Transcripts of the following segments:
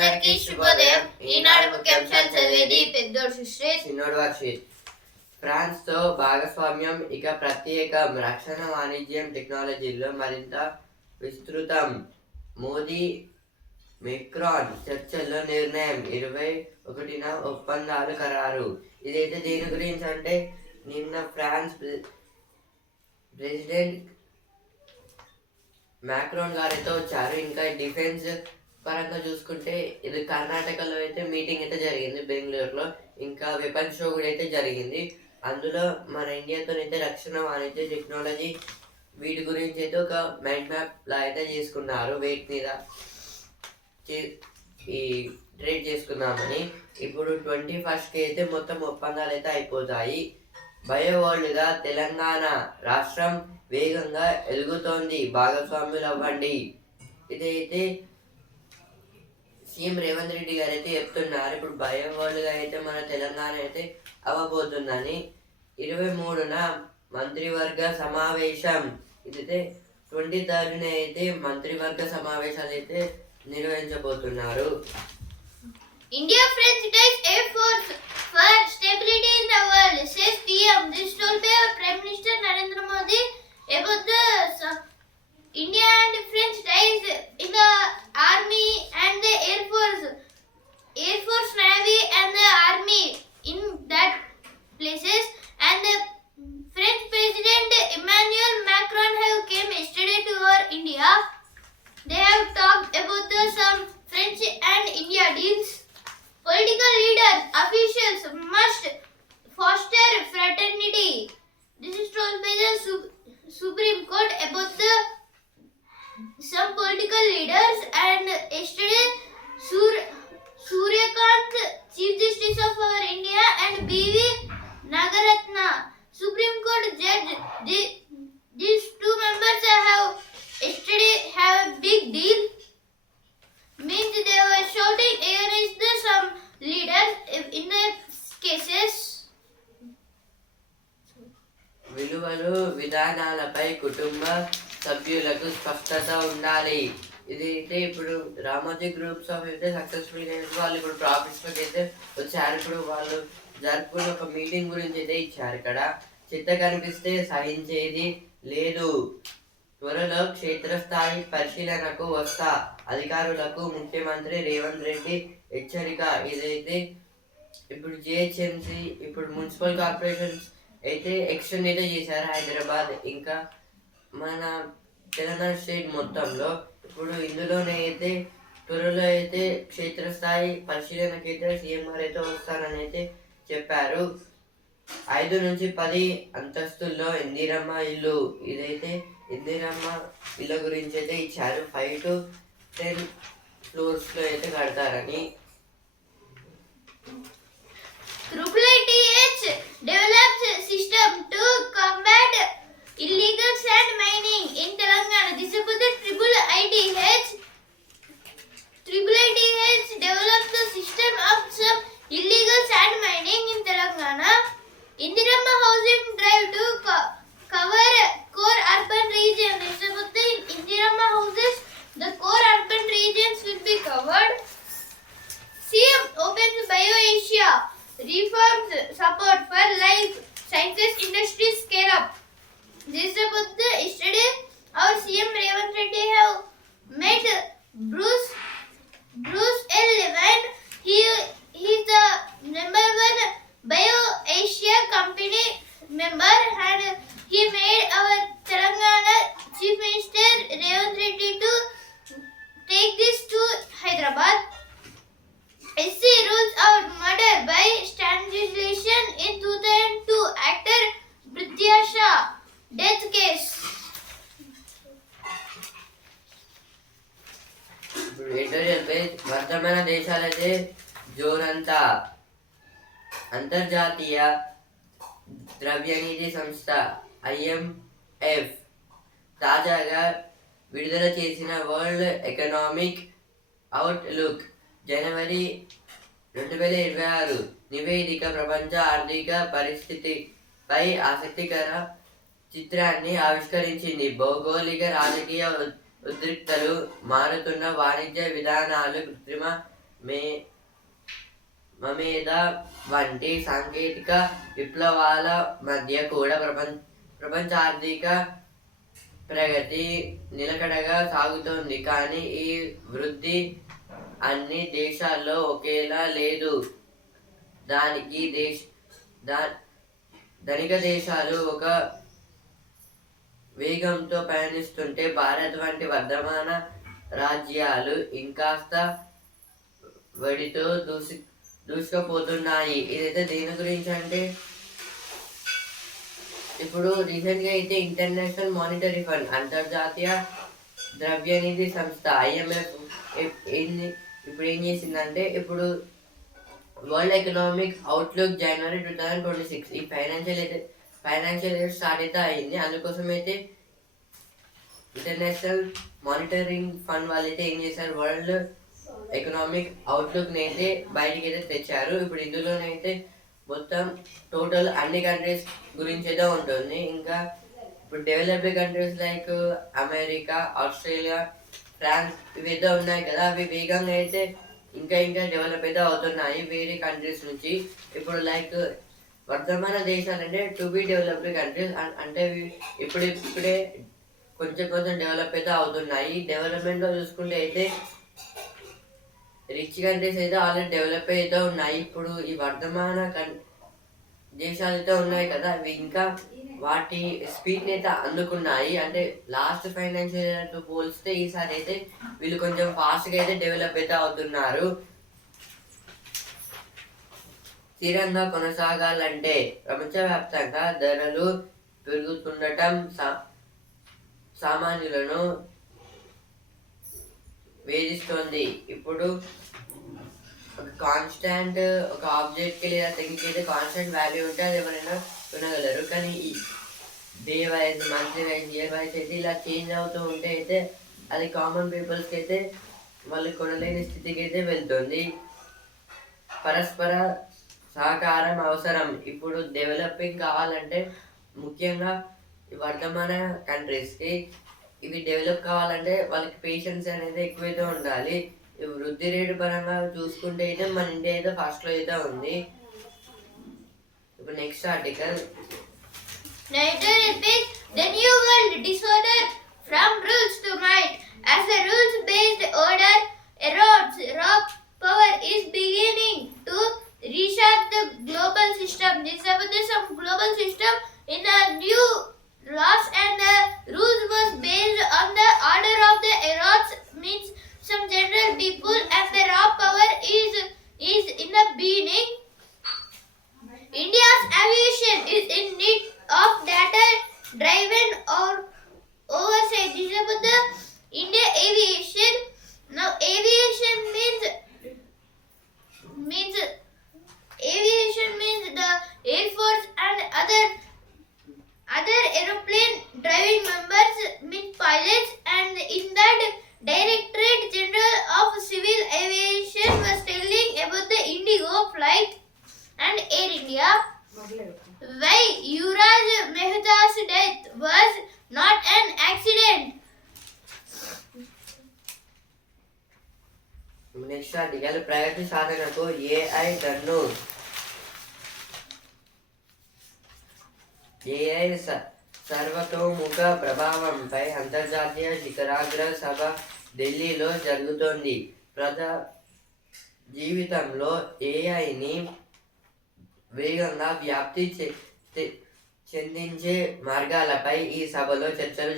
అందరికీ శుభోదయం. ఈనాడు ముఖ్యాంశాలు చదివేది పెద్దోడు సుశ్రీత్, చిన్నోడు వర్షిత్. ఫ్రాన్స్ తో భాగస్వామ్యం ఇక ప్రత్యేకం. రక్షణ వాణిజ్యం టెక్నాలజీలో మరింత విస్తృతం. మోదీ మెక్రాన్ చర్చల్లో నిర్ణయం. 21న ఒప్పందాలు ఖరారు. ఇదైతే దేని గురించి అంటే నిన్న ఫ్రాన్స్ ప్రెసిడెంట్ మ్యాక్రోన్ గారితో వచ్చారు. ఇంకా డిఫెన్స్ పరంగా చూసుకుంటే ఇది కర్ణాటకలో అయితే మీటింగ్ అయితే జరిగింది బెంగళూరులో. ఇంకా వెపన్ షో కూడా అయితే జరిగింది. అందులో మన ఇండియాతో అయితే రక్షణ వాణిజ్య టెక్నాలజీ వీటి గురించి అయితే ఒక మైండ్ మ్యాప్ లా అయితే చేసుకున్నారు. వెయిట్ మీద ఈ ట్రేడ్ చేసుకుందామని. ఇప్పుడు 21st అయితే మొత్తం ఒప్పందాలు అయితే అయిపోతాయి. బయో వరల్డ్గా తెలంగాణ రాష్ట్రం వేగంగా ఎదుగుతోంది, భాగస్వాములు అవ్వండి. ఇదైతే సీఎం రేవంత్ రెడ్డి గారు అయితే చెప్తున్నారు. ఇప్పుడు బయో వరల్డ్గా అయితే మన తెలంగాణ అయితే అవ్వబోతుందని. 23న మంత్రివర్గ సమావేశం. ఇదైతే 23rd అయితే మంత్రివర్గ సమావేశాలు అయితే నిర్వహించబోతున్నారు. India French ties efforts for stability in the world, says PM. This told by Prime Minister Narendra Modi about the India and French ties in the army and the air force, navy and the army in that places. And the French President Emmanuel Macron have came yesterday to our India. They have talked about the some French and India deals. Political leaders, officials must foster fraternity. This is told by the Supreme Court about the some political leaders. And yesterday, Suryakant, Chief Justice of our India, and B.V. Nagaratna, Supreme Court judge, these two members have yesterday have a big deal. Means they were shouting against the some leaders in the cases. విలువలు విధానాలపై కుటుంబ సభ్యులకు స్పష్టత ఉండాలి. ఇదైతే ఇప్పుడు Ramoji groups of అయితే successful వాళ్ళు ఇప్పుడు ప్రాఫిట్స్ అయితే వచ్చారు. ఇప్పుడు వాళ్ళు జరుపుకుని ఒక మీటింగ్ గురించి అయితే ఇచ్చారు. ఇక్కడ చిత్త కనిపిస్తే సహించేది లేదు. త్వరలో క్షేత్రస్థాయి పరిశీలనకు వస్తా, అధికారులకు ముఖ్యమంత్రి రేవంత్ రెడ్డి హెచ్చరిక. ఇదైతే ఇప్పుడు జిహెచ్ఎంసీ ఇప్పుడు మున్సిపల్ కార్పొరేషన్స్ అయితే ఎక్స్టెండ్ అయితే చేశారు హైదరాబాద్ ఇంకా మన తెలంగాణ స్టేట్ మొత్తంలో. ఇప్పుడు ఇందులోనే అయితే త్వరలో అయితే క్షేత్రస్థాయి పరిశీలనకి అయితే సీఎం గారు అయితే వస్తారని అయితే చెప్పారు. 5 నుంచి 10 అంతస్తుల్లో ఇందిరమ్మ ఇల్లు. ఇదైతే ఇందిరమ్మ ఇళ్ళ గురించి అయితే ఇచ్చారు. 5 to 10 floors లో అయితే కడతారని. IITH develops system to combat illegal sand mining in Telangana. This is about the IITH. IITH develops the system of some illegal sand mining in Telangana. Indirama housing drive to cover core urban region. This is about the Indirama houses. The core urban regions will be covered. CM opens BioAsia. Reforms support for life sciences industry scale up. This is about the yesterday our CM Revanth Reddy have met Bruce L. Levine. He is the number 1 BioAsia company member, and he made our Telangana Chief Minister Revanth Reddy to take this to Hyderabad. SC rules out murder by strangulation in 2002 actor Prithya Shah death case. ఇప్పుడు editorial page. వర్ధమాన దేశాలైతే జోరంతా. అంతర్జాతీయ ద్రవ్యనిధి సంస్థ IMF తాజాగా విడుదల చేసిన world economic outlook జనవరి 2026 నివేదిక ప్రపంచ ఆర్థిక పరిస్థితిపై ఆసక్తికర చిత్రాన్ని ఆవిష్కరించింది. భౌగోళిక రాజకీయ ఉద్రిక్తలు, మారుతున్న వాణిజ్య విధానాలు, కృత్రిమ మే మమేద వంటి సాంకేతిక విప్లవాల మధ్య కూడా ప్రపంచ ఆర్థిక ప్రగతి నిలకడగా సాగుతోంది. కానీ ఈ వృద్ధి అన్ని దేశాల్లో ఒకేలా లేదు. దానికి ధనిక దేశాలు ఒక వేగంతో పయనిస్తుంటే భారత్ వంటి వర్ధమాన రాజ్యాలు ఇంకాస్త వడితో దూసుకుపోతున్నాయి. ఇదైతే దేని గురించి అంటే ఇప్పుడు రీసెంట్గా అయితే ఇంటర్నేషనల్ మానిటరీ ఫండ్, అంతర్జాతీయ ద్రవ్యనిధి సంస్థ IMF ఇప్పుడు ఏం చేసిందంటే, ఇప్పుడు వరల్డ్ ఎకనామిక్ అవుట్లుక్ జనవరి 2026 ఈ ఫైనాన్షియల్ ఇయర్ స్టార్ట్ అయితే అయింది. అందుకోసం అయితే ఇంటర్నేషనల్ మానిటరింగ్ ఫండ్ వాళ్ళు అయితే ఏం చేశారు, వరల్డ్ ఎకనామిక్ అవుట్లుక్ అయితే బయటికి అయితే తెచ్చారు. ఇప్పుడు ఇందులోనైతే మొత్తం టోటల్ అన్ని కంట్రీస్ గురించి అయితే ఉంటుంది. ఇంకా ఇప్పుడు developed countries like America, Australia, France ఇవైతే ఉన్నాయి కదా, అవి వేగంగా అయితే ఇంకా డెవలప్ అయితే అవుతున్నాయి వేరే కంట్రీస్ నుంచి. ఇప్పుడు లైక్ వర్ధమాన దేశాలు అంటే టు బి డెవలప్డ్ కంట్రీస్ అంటే ఇప్పుడే కొంచెం డెవలప్ అయితే అవుతున్నాయి. డెవలప్మెంట్లో చూసుకుంటే అయితే రిచ్ కంట్రీస్ అయితే ఆల్రెడీ డెవలప్ అయితే ఉన్నాయి. ఇప్పుడు ఈ వర్ధమాన దేశాలు అయితే ఉన్నాయి కదా, అవి ఇంకా వాటి స్పీడ్ని అయితే అందుకున్నాయి. అంటే లాస్ట్ ఫైనాన్షియల్ ఇయర్తో పోలిస్తే ఈసారి అయితే వీళ్ళు కొంచెం ఫాస్ట్గా అయితే డెవలప్ అయితే అవుతున్నారు. స్థిరంగా కొనసాగాలంటే ప్రపంచవ్యాప్తంగా ధరలు పెరుగుతుండటం సామాన్యులను వేధిస్తోంది. ఇప్పుడు ఒక ఆబ్జెక్ట్కి లేదా థింగ్కి అయితే కాన్స్టెంట్ వాల్యూ ఉంటే అది ఎవరైనా కొనగలరు. కానీ ఈ day wise, monthly wise, year wise అయితే ఇలా చేంజ్ అవుతూ ఉంటే అయితే అది కామన్ పీపుల్స్కి అయితే వాళ్ళు కొనలేని స్థితికి అయితే వెళ్తుంది. పరస్పర సహకారం అవసరం. ఇప్పుడు డెవలపింగ్ కావాలంటే ముఖ్యంగా వర్ధమాన కంట్రీస్కి ఇవి డెవలప్ కావాలంటే వాళ్ళకి పేషెన్స్ అనేది ఎక్కువైతే ఉండాలి. వృద్ధి రేటు పరంగా చూసుకుంటే అయితే మన ఇండియా అయితే ఫస్ట్లో అయితే ఉంది. ఇప్పుడు next article, Neither epic the new world disorder from rules to might. As the rules-based order erodes, raw power is beginning to reshape the global system. This is about some global system in the new laws, and the rules was based on the order of the erodes, means some general people, and the raw power is in the beginning. India's aviation is in need of data-driven or oversight. This is about the India aviation. Now, aviation means the Air Force and other aeroplane driving members, means pilots, and in that Directorate General of Civil Aviation was telling about the Indigo flight and Air India. Why Yuvraj Mehta's death was not an accident. Next article, ప్రగతి సాధనకు AI దన్ను. AI సర్వతోముఖ ప్రభావంపై అంతర్జాతీయ శిఖరాగ్ర సభ ఢిల్లీలో జరుగుతోంది. ప్రజా జీవితంలో AIని వేగంగా వ్యాప్తి చెందించే మార్గాలపై ఈ సభలో చర్చలు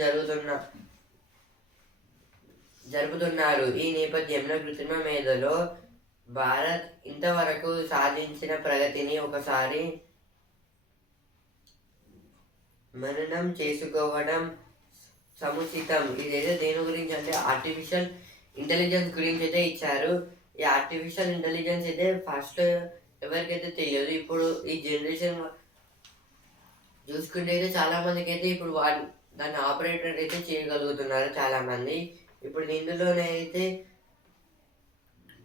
జరుపుతున్నారు. ఈ నేపథ్యంలో కృత్రిమ మేధలో భారత్ ఇంతవరకు సాధించిన ప్రగతిని ఒకసారి మననం చేసుకోవడం సముచితం. ఇదైతే దేని గురించి అంటే ఆర్టిఫిషియల్ ఇంటెలిజెన్స్ గురించి అయితే ఇచ్చారు. ఈ ఆర్టిఫిషియల్ ఇంటెలిజెన్స్ అయితే ఫస్ట్ ఎవరికైతే తెలియదు. ఇప్పుడు ఈ జనరేషన్ చూసుకుంటే అయితే చాలా మందికి అయితే ఇప్పుడు దాన్ని ఆపరేటర్ అయితే చేయగలుగుతున్నారు చాలా మంది. ఇప్పుడు ఇందులోనే అయితే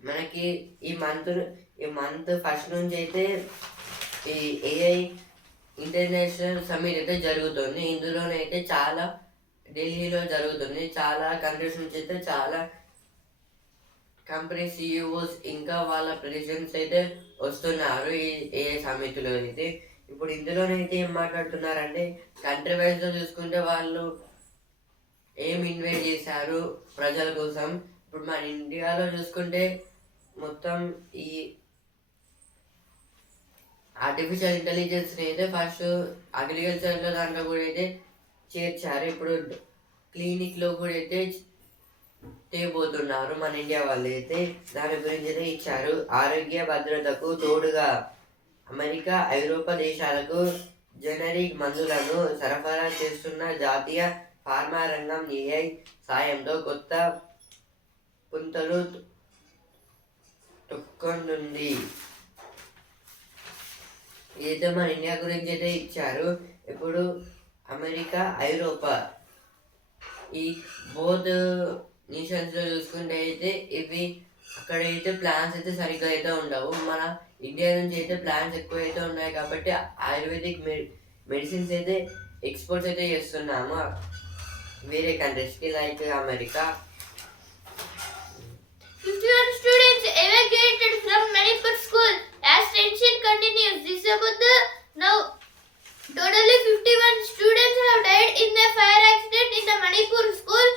మనకి ఈ మంత్ ఫస్ట్ నుంచి అయితే ఈ AI ఇంటర్నేషనల్ సమ్మిట్ అయితే జరుగుతుంది. ఇందులోనైతే చాలా ఢిల్లీలో జరుగుతుంది. చాలా కంట్రీస్ నుంచి అయితే చాలా కంపెనీ సిఇఓస్ ఇంకా వాళ్ళ ప్రెసిడెంట్స్ అయితే వస్తున్నారు ఈ ఏ సమితిలో అయితే. ఇప్పుడు ఇందులోనైతే ఏం మాట్లాడుతున్నారంటే కంట్రీ వైజ్లో చూసుకుంటే వాళ్ళు ఏం ఇన్వైట్ చేశారు ప్రజల కోసం. ఇప్పుడు మన ఇండియాలో చూసుకుంటే మొత్తం ఈ ఆర్టిఫిషియల్ ఇంటెలిజెన్స్ని అయితే ఫస్ట్ అగ్రికల్చర్లో దాంట్లో కూడా అయితే చేర్చారు. ఇప్పుడు క్లినిక్లో కూడా అయితే తేబోతున్నారు మన ఇండియా వాళ్ళు అయితే. దాని గురించి అయితే ఇచ్చారు. ఆరోగ్య భద్రతకు తోడుగా అమెరికా, ఐరోపా దేశాలకు జనరిక్ మందులను సరఫరా చేస్తున్న జాతీయ ఫార్మా రంగం ఏఐ సాయంతో కొత్త పుంతలు తొక్కనుంది. ఇదైతే మన ఇండియా గురించి అయితే ఇచ్చారు. ఇప్పుడు అమెరికా, ఐరోపా ఈ బోత్ నేషన్స్లో చూసుకుంటే అయితే ఇవి అక్కడైతే ప్లాన్స్ అయితే సరిగ్గా అయితే ఉండవు. మన ఇండియా నుంచి అయితే ప్లాన్స్ ఎక్కువ అయితే ఉన్నాయి కాబట్టి ఆయుర్వేదిక్ మెడిసిన్స్ అయితే ఎక్స్పోర్ట్స్ అయితే చేస్తున్నాము వేరే కంట్రీస్కి like America. 51 students evacuated from Manipur school as tension continues. This is about the now. Totally 51 students have died in a fire accident in the Manipur school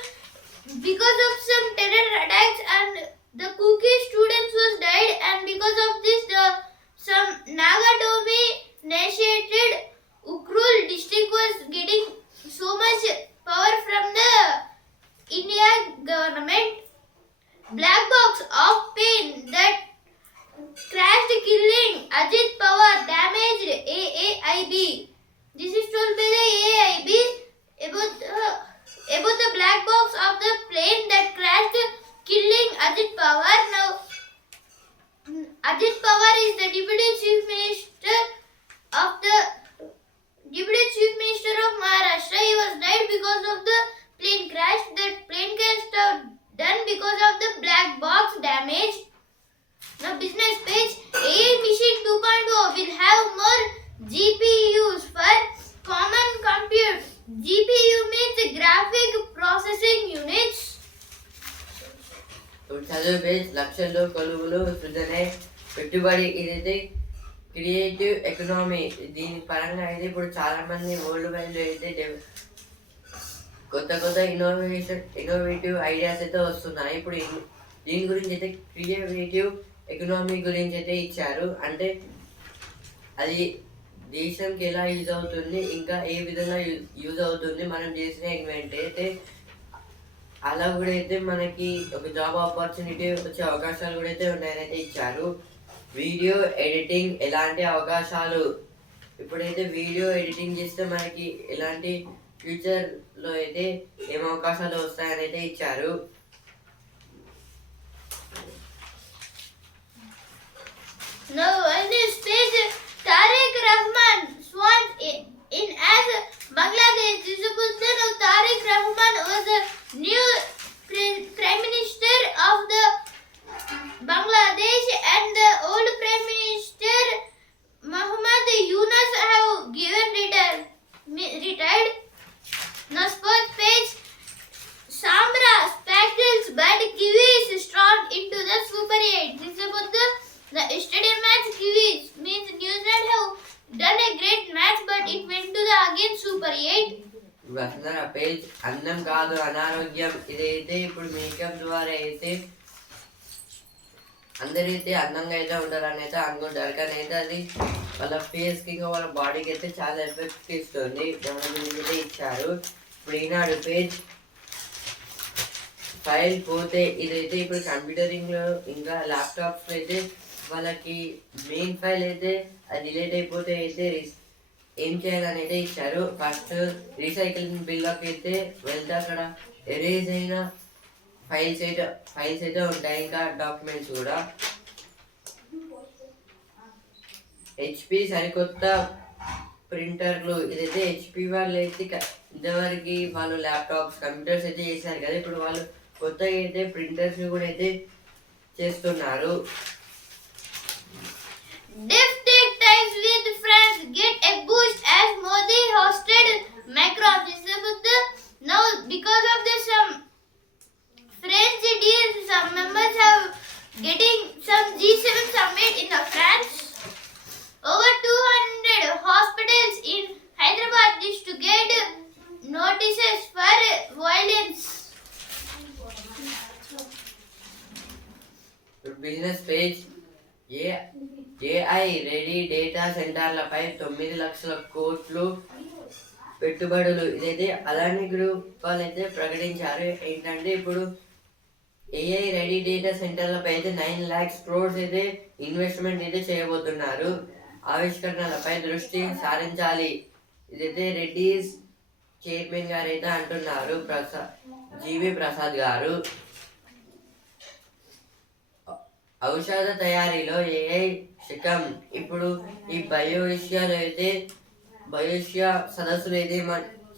because of some terror attacks, and the Kuki students was died, and because of this some Nagatomi initiated Ukrul district was getting so much power from the India government. Black box of pain that crashed killing Ajit Pawar damaged AAIB. This is told by the AIB about the black box of the plane that crashed killing Ajit Pawar. Now Ajit Pawar is the Deputy Chief Minister of Maharashtra. He was died because of the plane crash. That plane crash done because of the black box damage. Now business page. AI Machine 2.0 will have more GPUs for common compute. GPU means graphic processing units. చదువు page లక్షల్లో కొలువులు సృజనే పెట్టుబడి. ఇదైతే creative economy. దీని పరంగా అయితే ఇప్పుడు చాలా మంది వరల్డ్ వైడ్లో అయితే కొత్త ఇన్నోవేటివ్ ఐడియాస్ అయితే వస్తున్నాయి. ఇప్పుడు దీని గురించి అయితే క్రియేటివ్ ఎకనామీ గురించి అయితే ఇచ్చారు. అంటే అది దేశంకి ఎలా యూజ్ అవుతుంది, ఇంకా ఏ విధంగా యూజ్ అవుతుంది మనం చేసిన ఇన్వెంట్ అయితే. అలా కూడా అయితే మనకి ఒక జాబ్ ఆపర్చునిటీ వచ్చే అవకాశాలు కూడా అయితే ఉన్నాయని అయితే ఇచ్చారు. వీడియో ఎడిటింగ్ ఎలాంటి అవకాశాలు. ఇప్పుడైతే వీడియో ఎడిటింగ్ చేస్తే మనకి ఎలాంటి ఫ్యూచర్లో అయితే ఏం అవకాశాలు వస్తాయని అయితే ఇచ్చారు. Now on this page, Tariq Rahman sworn in as Bangladesh. This is now Tariq Rahman was the new Prime Minister of the Bangladesh, and the old Prime Minister Muhammad Yunus have retired. Now sports page, Samra Spectacles but Kiwis strong into the Super 8. This is about the yesterday match. Kiwis means New Zealand have done a great match, but it went to the again Super 8. వస్తున్న page అందం కాదు అనారోగ్యం. ఇదైతే ఇప్పుడు makeup ద్వారా అయితే అందరైతే అందంగా అయితే ఉండాలని అయితే అనుకుంటారు, కానీ అయితే అది వాళ్ళ ఫేస్కి ఇంకా వాళ్ళ బాడీకి అయితే చాలా ఎఫెక్ట్ ఇస్తుంది. దాని గురించి అయితే ఇచ్చారు. ఇప్పుడు ఈనాడు పేజ్ ఫైల్ పోతే. ఇదైతే ఇప్పుడు కంప్యూటరింగ్లో ఇంకా ల్యాప్టాప్స్లో అయితే వాళ్ళకి మెయిన్ ఫైల్ అయితే అది డిలీట్ అయిపోతే అయితే ఏం చేయాలని అయితే ఇచ్చారు. ఫస్ట్ రీసైక్లింగ్ బిల్లోకి అయితే వెళ్తే అక్కడ ఎరేజ్ అయిన ఫైల్స్ అయితే ఉంటాయి, ఇంకా డాక్యుమెంట్స్ కూడా. హెచ్పి సరికొత్త ప్రింటర్లు. ఇదైతే హెచ్పి వాళ్ళు అయితే ఇంతవరకు వాళ్ళు ల్యాప్టాప్స్ కంప్యూటర్స్ అయితే చేశారు కదా, ఇప్పుడు వాళ్ళు కొత్తగా అయితే ప్రింటర్స్ కూడా అయితే చేస్తున్నారు. Take ties with France get a boost as Modi hosted Macron. This is about the now because of this some French deals, some members have getting some G7 summit in France. Over 200 hospitals in Hyderabad is to get notices for violence. Business page AI ready data సెంటర్లపై 9 లక్షల కోట్లు పెట్టుబడులు. ఇదైతే Adani group వాళ్ళు అయితే ప్రకటించారు. ఏంటంటే ఇప్పుడు ఏఐ రెడీ డేటా సెంటర్లపై అయితే 9 lakhs crores అయితే ఇన్వెస్ట్మెంట్ అయితే చేయబోతున్నారు. ఆవిష్కరణలపై దృష్టి సారించాలి. ఇదైతే రెడ్డిస్ చైర్మన్ గారు అయితే అంటున్నారు, జీవి ప్రసాద్ గారు. ఔషధ తయారీలో ఏఐ శకం. ఇప్పుడు ఈ బయోషియా సదస్సులు అయితే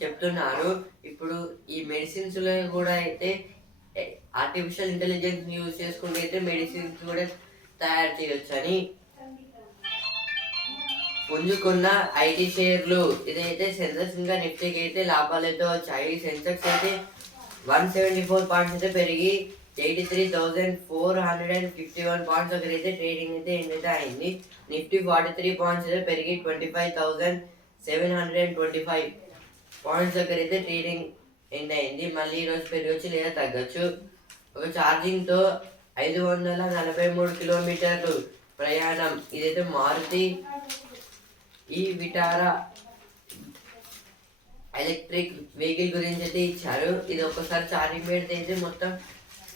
చెప్తున్నారు. ఇప్పుడు ఈ మెడిసిన్స్ లో కూడా అయితే ఆర్టిఫిషియల్ ఇంటెలిజెన్స్ యూజ్ చేసుకుంటే అయితే మెడిసిన్స్ కూడా తయారు చేయొచ్చు అని. పుంజుకున్న ఐటీ షేర్లు. ఇదైతే సెన్సెక్స్ ఇంకా నిఫ్టీకి అయితే లాభాలతో వచ్చాయి. సెన్సెక్స్ అయితే 174 పాయింట్స్ అయితే పెరిగి 83,451 పాయింట్స్ దగ్గర అయితే ట్రేడింగ్ అయితే ఏంటైతే అయింది. నిఫ్టీ 43 పాయింట్స్ అయితే పెరిగి 25,725 పాయింట్స్ దగ్గర అయితే ట్రేడింగ్ ఎండ్ అయింది. మళ్ళీ ఈరోజు పెరగచ్చు లేదా తగ్గచ్చు. ఒక ఛార్జింగ్ తో 543 కిలోమీటర్లు ప్రయాణం. ఇదైతే మారుతి ఈ విటారా ఎలక్ట్రిక్ వెహికల్ గురించి అయితే ఇచ్చారు. ఇది ఒకసారి ఛార్జింగ్ పెడితే అయితే మొత్తం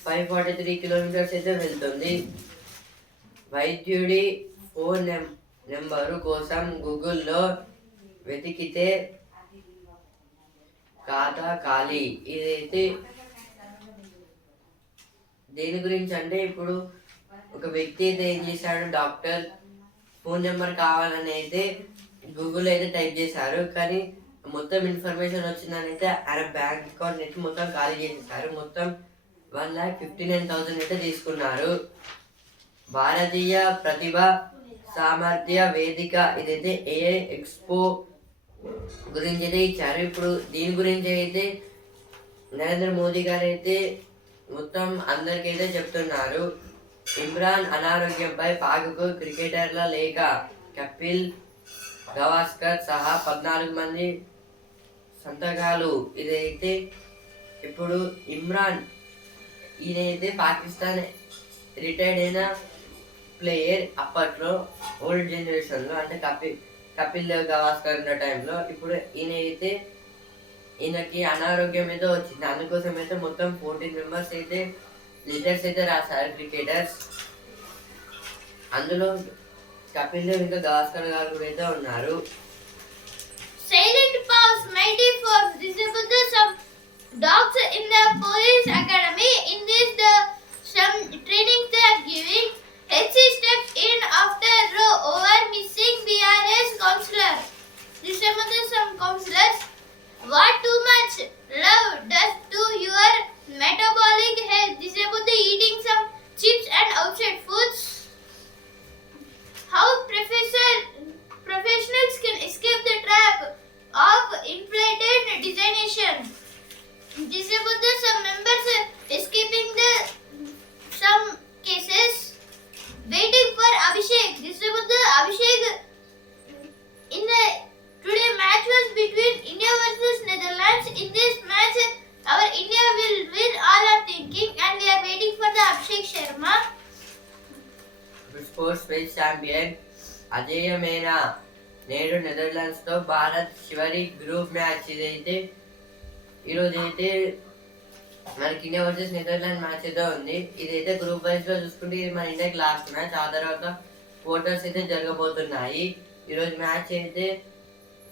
543 కిలోమీటర్స్ అయితే వెళ్తుంది. వైద్యుడి ఫోన్ నెంబరు కోసం గూగుల్లో వెతికితే ఖాతా ఖాళీ. ఇదైతే దేని గురించి అంటే ఇప్పుడు ఒక వ్యక్తి అయితే ఏం చేశాడు, డాక్టర్ ఫోన్ నెంబర్ కావాలని అయితే గూగుల్లో అయితే టైప్ చేశారు. కానీ మొత్తం ఇన్ఫర్మేషన్ వచ్చిందని అయితే ఆయన బ్యాంక్ అకౌంట్ అయితే మొత్తం ఖాళీ చేసేసారు. మొత్తం 1,59,000 అయితే తీసుకున్నారు. భారతీయ ప్రతిభ సామర్థ్య వేదిక. ఇదైతే ఏఐ ఎక్స్పో గురించి అయితే ఇచ్చారు. ఇప్పుడు దీని గురించి అయితే నరేంద్ర మోదీ గారు అయితే మొత్తం అందరికైతే చెప్తున్నారు. ఇమ్రాన్ అనారోగ్యంపై పాక్కు క్రికెటర్ల లేఖ. కపిల్ గవాస్కర్ సహా 14 మంది సంతకాలు. ఇదైతే ఇప్పుడు ఇమ్రాన్ ఈయనైతే పాకిస్తాన్ రిటైర్డ్ అయిన ప్లేయర్. అప్పట్లో ఓల్డ్ జనరేషన్లో అంటే కపిల్ దేవ్ గవాస్కర్ ఉన్న టైంలో. ఇప్పుడు ఈయనకి అనారోగ్యం అయితే వచ్చింది. అందుకోసం అయితే మొత్తం 14 మెంబర్స్ అయితే లెటర్స్ అయితే రాశారు క్రికెటర్స్. అందులో కపిల్ దేవ్ ఇంకా గవాస్కర్ గారు కూడా అయితే ఉన్నారు. Silent pause, mighty force. Disable some dogs in the police academy. In this, some training they are giving. HC steps in after row over missing BRS counselor. Disable some counselors. What too much love does to your metabolic health. Disable the eating some chips and outside foods. How professionals can escape the trap of inflated designation. Disable the some members escaping the some cases. Waiting for Abhishek. Disable the Abhishek in the today match was between India versus Netherlands. In this match, our India will win. All are thinking, and we are waiting for the Abhishek Sharma. Sports page champion అజేయమైన నేడు Netherlands తో భారత్ చివరి group match. ఇదైతే ఈరోజు అయితే మనకి India versus Netherland match అయితే ఉంది. ఇదైతే గ్రూప్ వైజ్ లో చూసుకుంటే ఇది మన ఇండియాకి లాస్ట్ మ్యాచ్. ఆ తర్వాత క్వార్టర్స్ అయితే జరగబోతున్నాయి. ఈరోజు మ్యాచ్ అయితే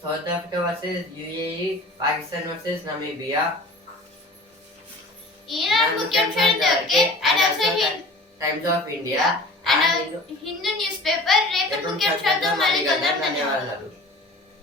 south Africa versus UAE, Pakistan versus Namibia. Times of India Hindu news paper. రేపు ముఖ్యాంశాలతో మళ్ళీ కలుద్దాం. ధన్యవాదాలు.